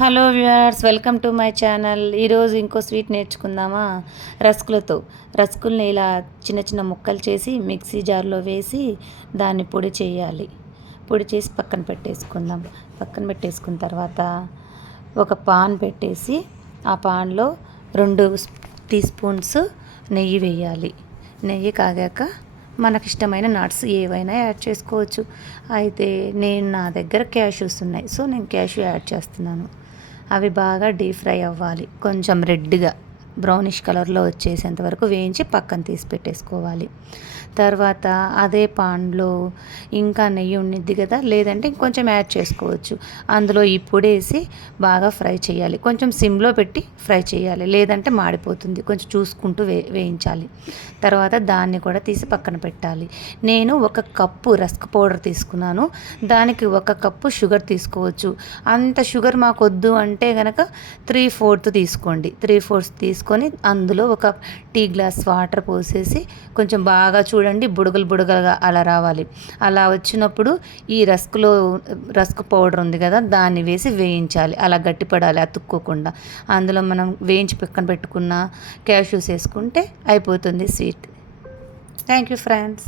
Hello viewers, welcome to my channel. ఈరోజు ఇంకో sweet నేర్చుకుందామా? రస్కులతో. రస్కుల్ని ఇలా చిన్న చిన్న ముక్కలు చేసి మిక్సీ జార్లో వేసి దాన్ని పొడి చేయాలి. పొడి చేసి పక్కన పెట్టేసుకుందాం. పక్కన పెట్టేసుకున్న తర్వాత ఒక పాన్ పెట్టేసి ఆ పాన్లో 2 టీ స్పూన్స్ నెయ్యి వేయాలి. నెయ్యి కాగాక మనకిష్టమైన నట్స్ ఏవైనా యాడ్ చేసుకోవచ్చు. అయితే నా దగ్గర క్యాష్యూస్ ఉన్నాయి, సో నేను క్యాష్యూ యాడ్ చేస్తున్నాను. అవి బాగా డీప్ ఫ్రై అవ్వాలి. కొంచెం రెడ్గా బ్రౌనిష్ కలర్లో వచ్చేసేంత వరకు వేయించి పక్కన తీసి పెట్టేసుకోవాలి. తర్వాత అదే పాన్లో ఇంకా నెయ్యి ఉండిద్ది కదా, లేదంటే ఇంకొంచెం యాడ్ చేసుకోవచ్చు. అందులో ఈ పొడేసి బాగా ఫ్రై చేయాలి. కొంచెం సిమ్లో పెట్టి ఫ్రై చేయాలి, లేదంటే మాడిపోతుంది. కొంచెం చూసుకుంటూ వేయించాలి. తర్వాత దాన్ని కూడా తీసి పక్కన పెట్టాలి. నేను 1 కప్పు రస్క్ పౌడర్ తీసుకున్నాను. దానికి 1 కప్పు షుగర్ తీసుకోవచ్చు. అంత షుగర్ మాకు వద్దు అంటే కనుక 3/4 తీసుకోండి. 3/4 తీసుకొని అందులో 1 టీ గ్లాస్ వాటర్ పోసేసి కొంచెం బాగా చూడండి, బుడగలుగా అలా రావాలి. అలా వచ్చినప్పుడు ఈ రస్క్ పౌడర్ ఉంది కదా, దాన్ని వేసి వేయించాలి. అలా గట్టిపడాలి, అతుక్కోకుండా. అందులో మనం వేయించి పక్కన పెట్టుకున్న క్యాష్యూస్ వేసుకుంటే అయిపోతుంది స్వీట్. Thank you friends.